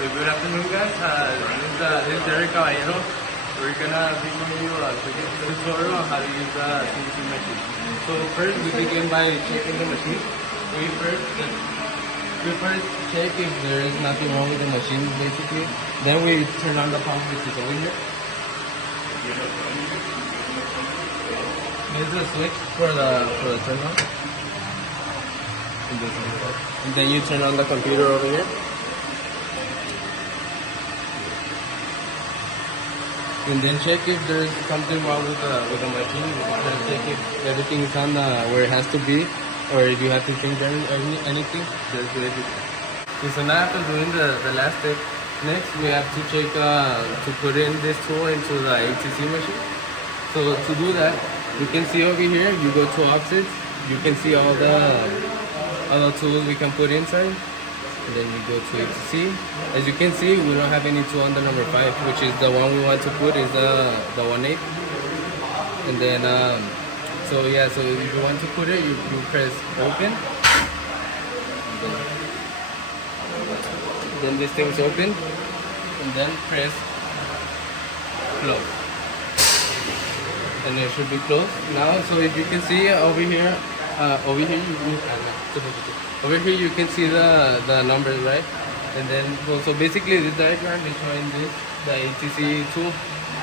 So good afternoon, guys. This is Derek Caballero. We're gonna be giving you a quick tutorial on how to use the CNC machine. So first, we begin by checking the machine. We first check if there is nothing wrong with the machine, basically. Then we turn on the pump, which is over here. This is the switch for the turn on. And then you turn on the computer over here. And then check if there's something wrong with the machine. Check if everything is on where it has to be, or if you have to change anything. Just do it. Okay, so now after doing the last step, next we have to check to put in this tool into the ATC machine. So to do that, you can see over here, you go to options, you can see all the tools we can put inside. And then you go to ATC. As you can see, we don't have any tool on the number 5, which is the one we want to put is the 1/8. And then, so if you want to put it, you press open. Then this thing's open. And then press close. And it should be closed now. So if you can see over here you can see the numbers, right? And then so basically this diagram is showing the ATC tool.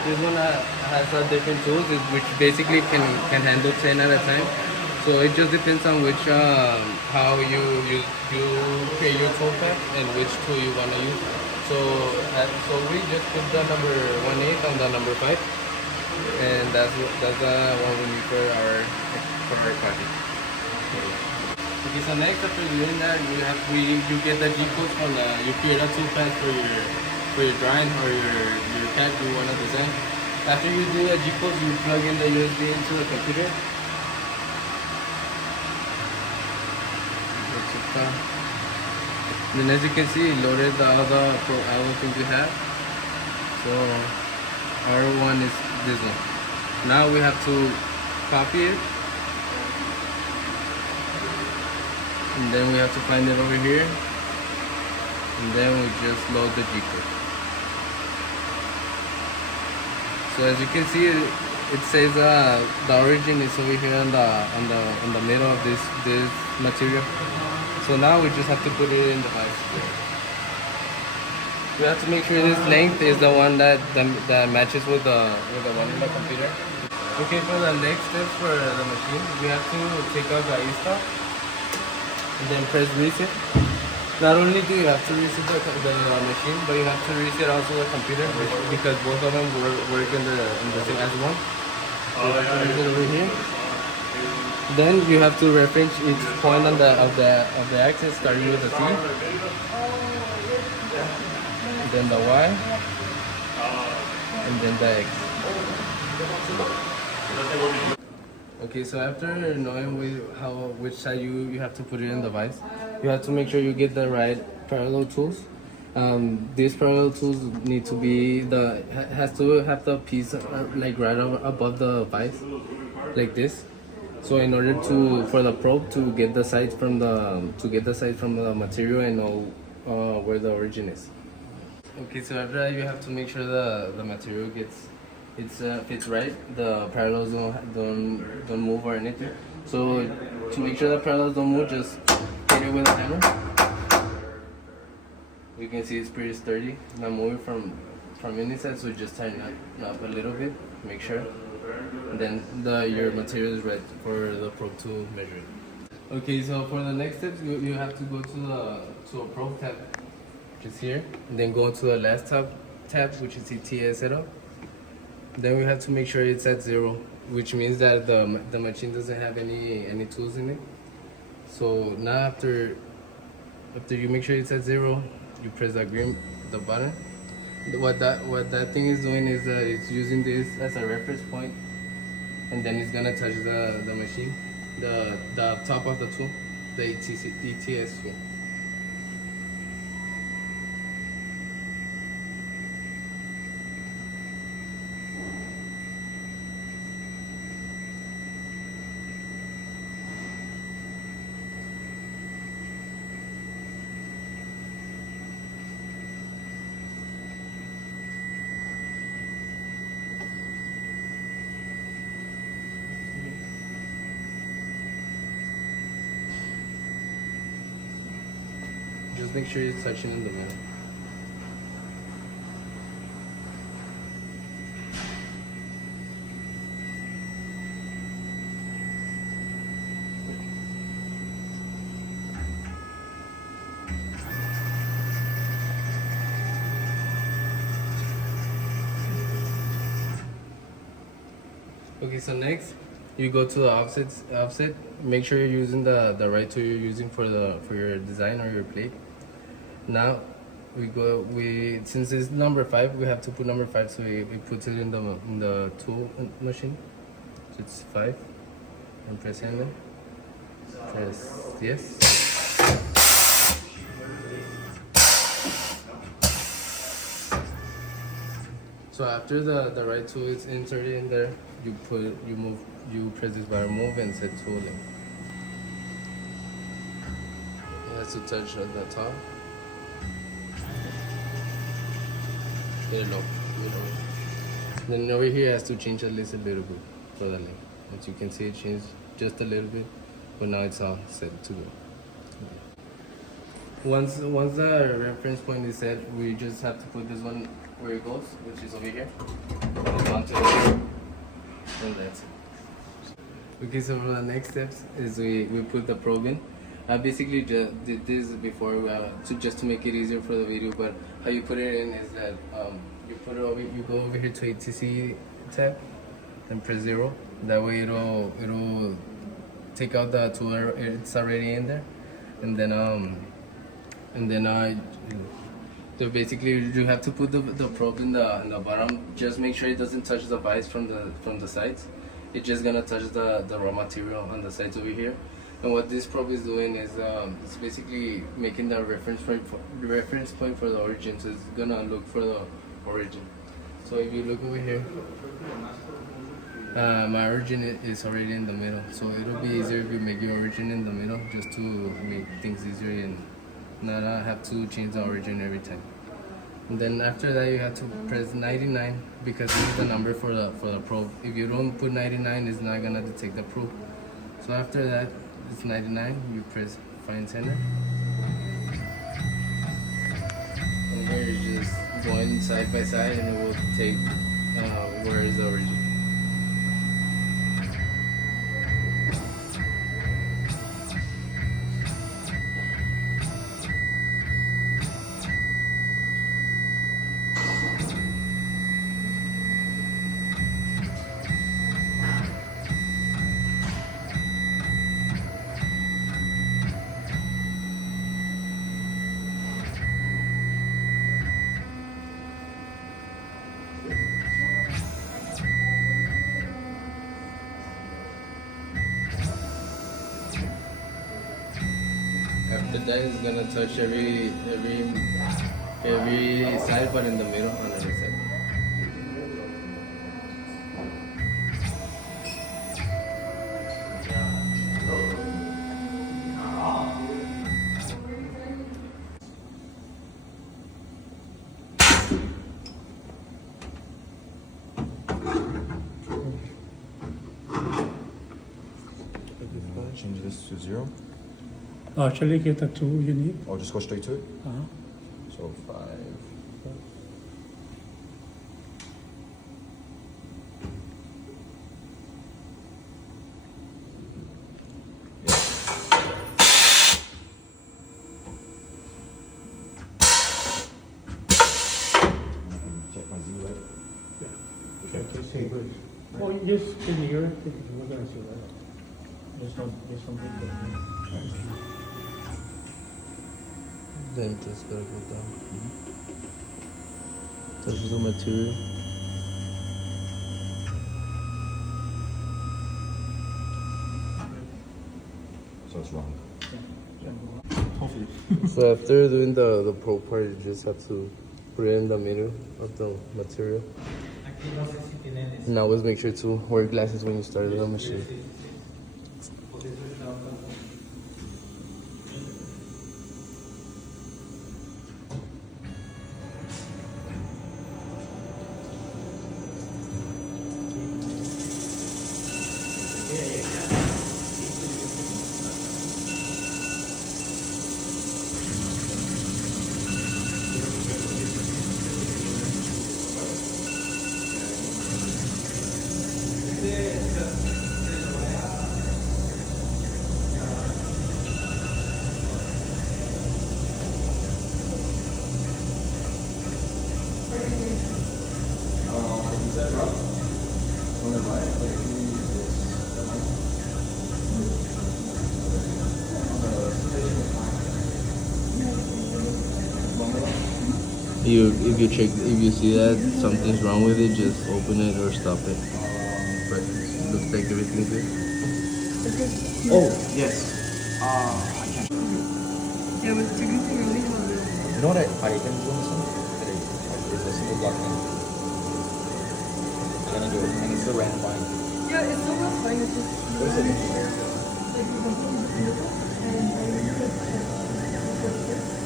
This one has different tools which basically can handle 10 at a time. So it just depends on which how you create your tool path and which tool you want to use. So we just put the number 1/8 on the number 5, and that's the one we need for our project. Okay, so next after doing that, you get the G codes from you create a tool path for your drawing or your CAD you want to design. After you do the G codes, you plug in the USB into the computer. Then as you can see, it loaded all the things we have. So our one is this one. Now we have to copy it. And then we have to find it over here, and then we just load the G code. So as you can see, it says the origin is over here on the middle of this material. So now we just have to put it in the box. We have to make sure this length is the one that matches with the one in the computer. Okay, for the next step for the machine, we have to take out the e-stop. And then press reset. Not only do you have to reset the machine, but you have to reset also the computer because both of them work in the same as one. So you have to reset over here. Then you have to reference each point on of the axis, starting with the T, then the Y, and then the X. Okay, so after knowing which side you have to put it in the vise, you have to make sure you get the right parallel tools. These parallel tools need to be has to have the piece like right above the vise, like this. So in order for the probe to get the size from the material and know where the origin is. Okay, so after that you have to make sure the material fits right. The parallels don't move or anything. So to make sure the parallels don't move, just hit it with a hammer. You can see it's pretty sturdy, not moving from inside. So just tighten it up a little bit, make sure. And then your material is right for the probe to measure it. Okay, so for the next steps, you have to go to a probe tab, which is here, and then go to the last tab, which is the TORMACH. Then we have to make sure it's at 0, which means that the machine doesn't have any tools in it. So now after you make sure it's at 0, you press the button. What that thing is doing is it's using this as a reference point, and then it's gonna touch the machine, the top of the tool, the ETS tool. make sure it's touching in the middle. Okay, so next you go to the offset. Make sure you're using the right tool you're using for your design or your plate. Now since it's number 5, we have to put number 5, so we put it in the tool machine. So it's 5 and press enter. Press yes. So after the right tool is inserted in there, you press this bar move and set tooling. It has to touch at the top. Low. Then over here it has to change at least a little bit for the length. As you can see, it changed just a little bit, but now it's all set to go. Once the reference point is set, we just have to put this one where it goes, which is over here. And that's it. Okay, so for the next steps is we put the probe in. I basically just did this before just to make it easier for the video, but how you put it in is that you go over here to ATC tab and press 0. That way it'll take out the tool it's already in there, and then so basically you have to put the probe in the bottom. Just make sure it doesn't touch the vise from the sides. It's just gonna touch the raw material on the sides over here. And what this probe is doing is it's basically making the reference point for the origin. So it's gonna look for the origin. So if you look over here, my origin is already in the middle. So it'll be easier if you make your origin in the middle, just to make things easier and not have to change the origin every time. And then after that you have to press 99, because this is the number for the probe. If you don't put 99, it's not gonna detect the probe. So after that, it's 99, you press find center. And here you're just going side by side, and it will take where is the origin. After that, it's gonna touch every side, but in the middle on the other side. Change this to 0. Shall I get the 2 you need? Or just go straight to it? So 5. Check my Z, right? Yeah. Okay, good. Oh, just in here, we're going to see that. There's some big thing. Then just gotta go down. Touch the material. So it's wrong. So after doing the probe part, you just have to put it in the middle of the material. And always make sure to wear glasses when you start the machine. If you see that something's wrong with it, just open it or stop it. But it looks like everything's good. Oh, yes. Yeah, but chicken thing really has You know what I can do this one? It's a single block thing. I'm gonna do it, and it's the random buying. Yeah, it's so much fun. It's just What is it? like you can put it in the middle and you put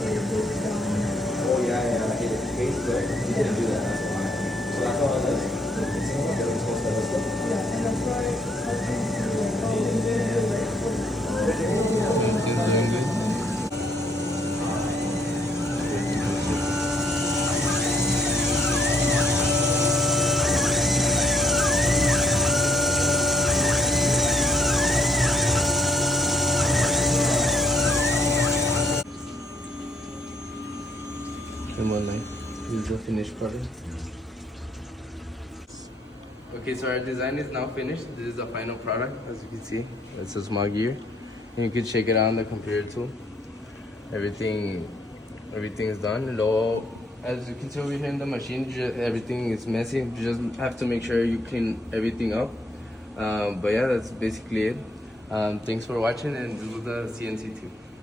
it goes down. Oh yeah, I hate it. Case though, you didn't do that, that's why. So that's all it is. It's single block, it's supposed to have Yeah, and that's why I think it's like, oh, you didn't do it. Everything's doing good. Come on, man. This is the finished product. Okay, so our design is now finished. This is the final product, as you can see. It's a small gear. And you can check it out on the computer too. Everything is done. Low, as you can see over here in the machine, everything is messy. You just have to make sure you clean everything up. But yeah, that's basically it. Thanks for watching, and this was the CNC too.